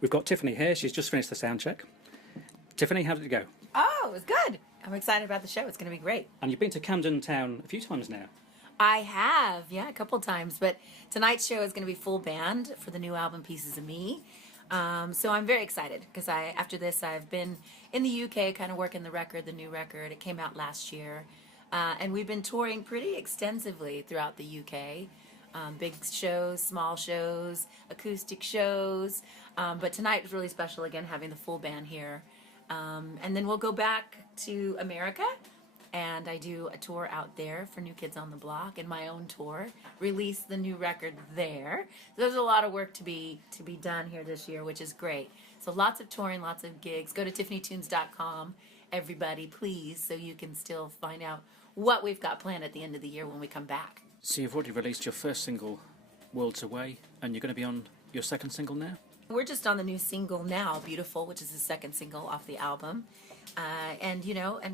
We've got Tiffany here. She's just finished the sound check. Tiffany, how did it go? Oh, it was good. I'm excited about the show. It's going to be great. And you've been to Camden town a few times now. I have, yeah, a couple times. But tonight's show is going to be full band for the new album, Pieces of Me. So I'm very excited because after this, I've been in the UK kind of working the new record. It came out last year. And we've been touring pretty extensively throughout the UK. Big shows, small shows, acoustic shows. But tonight was really special, again, having the full band here. And then we'll go back to America, and I do a tour out there for New Kids on the Block, and my own tour, release the new record there. So there's a lot of work to be done here this year, which is great. So lots of touring, lots of gigs. Go to tiffanytunes.com, everybody, please, so you can still find out what we've got planned at the end of the year when we come back. So you've already released your first single, Worlds Away, and you're going to be on your second single now? We're just on the new single now, Beautiful, which is the second single off the album. And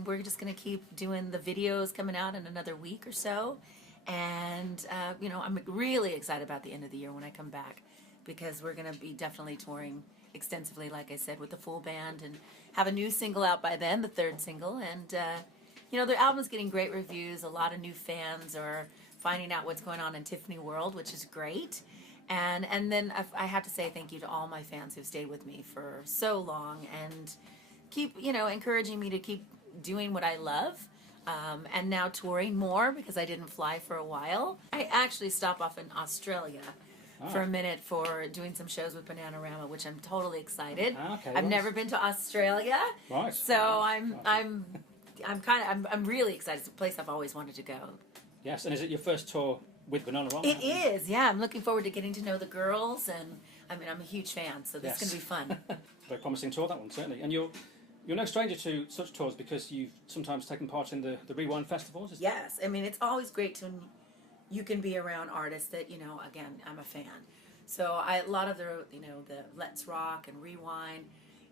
we're just going to keep doing the videos coming out in another week or so. And, I'm really excited about the end of the year when I come back, because we're going to be definitely touring extensively, like I said, with the full band, and have a new single out by then, the third single. And, the album's getting great reviews. A lot of new fans are finding out what's going on in Tiffany world, which is great. And then I have to say thank you to all my fans who've stayed with me for so long and keep, encouraging me to keep doing what I love. And now touring more because I didn't fly for a while. I actually stopped off in Australia for a minute for doing some shows with Bananarama, which I'm totally excited. Okay, I've never been to Australia. Right. So I'm really excited. It's a place I've always wanted to go. Yes, and is it your first tour with Bananarama? It is, yeah. I'm looking forward to getting to know the girls, and I'm a huge fan, so this is going to be fun. Very promising tour, that one, certainly. And you're no stranger to such tours because you've sometimes taken part in the Rewind festivals. Yes, it's always great when you can be around artists that, again, I'm a fan. So a lot of the Let's Rock and Rewind,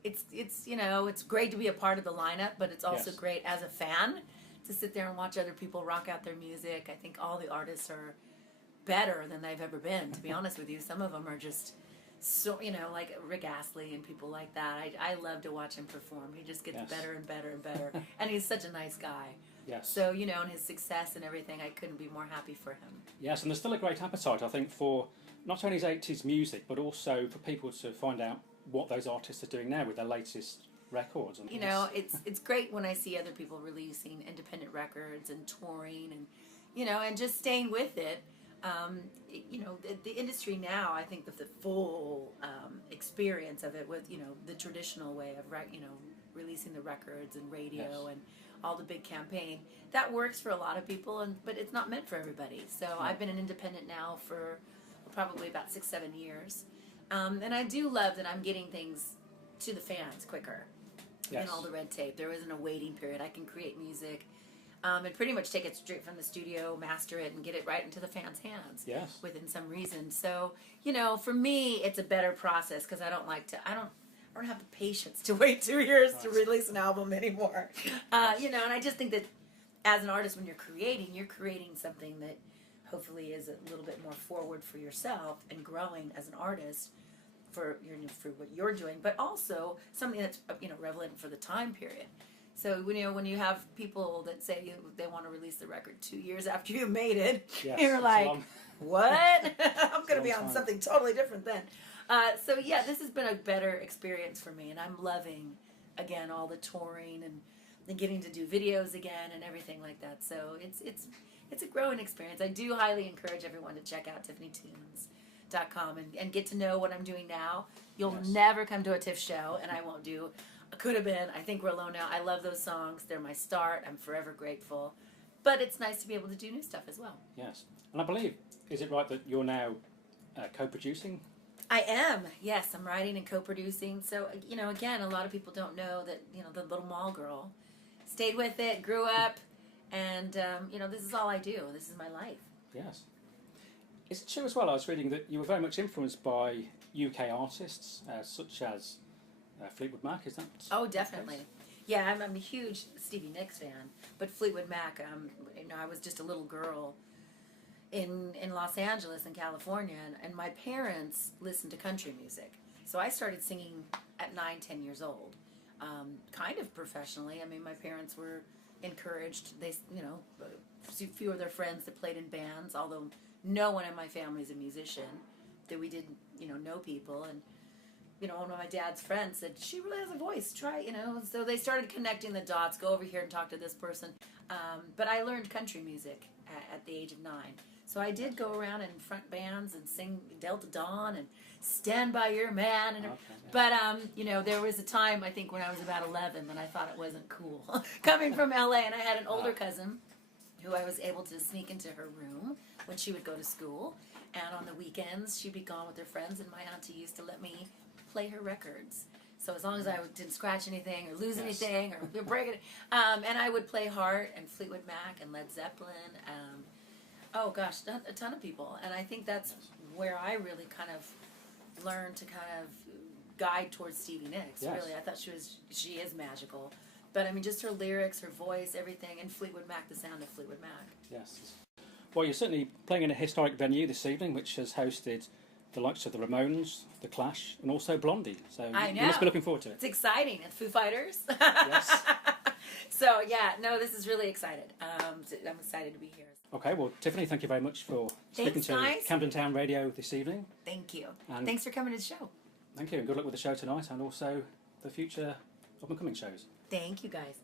it's great to be a part of the lineup, but it's also great as a fan to sit there and watch other people rock out their music. I think all the artists are better than they've ever been, to be honest with you. Some of them are just so, like Rick Astley and people like that. I love to watch him perform. He just gets better and better and better. And he's such a nice guy. Yes. So, and his success and everything, I couldn't be more happy for him. Yes, and there's still a great appetite, I think, for not only his 80s music, but also for people to find out what those artists are doing now with their latest records. And it's great when I see other people releasing independent records and touring and just staying with it. The industry now, I think that the full experience of it with the traditional way of releasing the records and radio and all the big campaign, that works for a lot of people, but it's not meant for everybody. So I've been an independent now for probably about 6-7 years, and I do love that I'm getting things to the fans quicker. And all the red tape. There isn't a waiting period. I can create music and pretty much take it straight from the studio, master it, and get it right into the fans' hands within some reason. So, for me, it's a better process because I don't have the patience to wait 2 years to release an album anymore. And I just think that as an artist, when you're creating something that hopefully is a little bit more forward for yourself and growing as an artist for what you're doing, but also something that's relevant for the time period. So when you have people that say they want to release the record 2 years after you made it, you're like, what? I'm going to be on something totally different then. This has been a better experience for me, and I'm loving again all the touring and getting to do videos again and everything like that. So it's a growing experience. I do highly encourage everyone to check out tiffanytunes.com and get to know what I'm doing now. You'll never come to a TIFF show and I won't do Could Have Been, I Think We're Alone Now. I love those songs. They're my start. I'm forever grateful. But it's nice to be able to do new stuff as well. Yes. And I believe, is it right that you're now co-producing? I am. Yes, I'm writing and co-producing. So, again, a lot of people don't know that, the little mall girl stayed with it, grew up, and, this is all I do. This is my life. Yes. It's true as well, I was reading that you were very much influenced by UK artists, such as Fleetwood Mac, is that? Oh, definitely. Yeah, I'm a huge Stevie Nicks fan, but Fleetwood Mac, I was just a little girl in Los Angeles in California, and my parents listened to country music. So I started singing at 9, 10 years old, kind of professionally. I mean, my parents were encouraged. They, a few of their friends that played in bands, although no one in my family is a musician, that we didn't, know people. And, one of my dad's friends said, she really has a voice, try, So they started connecting the dots, go over here and talk to this person. But I learned country music at the age of 9. So I did go around and front bands and sing Delta Dawn and Stand By Your Man. And, But, there was a time, I think, when I was about 11 that I thought it wasn't cool coming from LA. And I had an older cousin who I was able to sneak into her room when she would go to school. And on the weekends, she'd be gone with her friends, and my auntie used to let me play her records. So as long as I didn't scratch anything or lose anything or break it. And I would play Heart and Fleetwood Mac and Led Zeppelin. Oh gosh, a ton of people. And I think that's where I really kind of learned to kind of guide towards Stevie Nicks. Really, I thought she is magical. But I mean, just her lyrics, her voice, everything, and Fleetwood Mac, the sound of Fleetwood Mac. Yes. Well, you're certainly playing in a historic venue this evening, which has hosted the likes of the Ramones, the Clash, and also Blondie. So you must be looking forward to it. It's exciting. And Foo Fighters. Yes. So this is really excited. I'm excited to be here. Okay, well, Tiffany, thank you very much for speaking to Camden Town Radio this evening. Thank you. And thanks for coming to the show. Thank you, and good luck with the show tonight and also the future up-and-coming shows. Thank you, guys.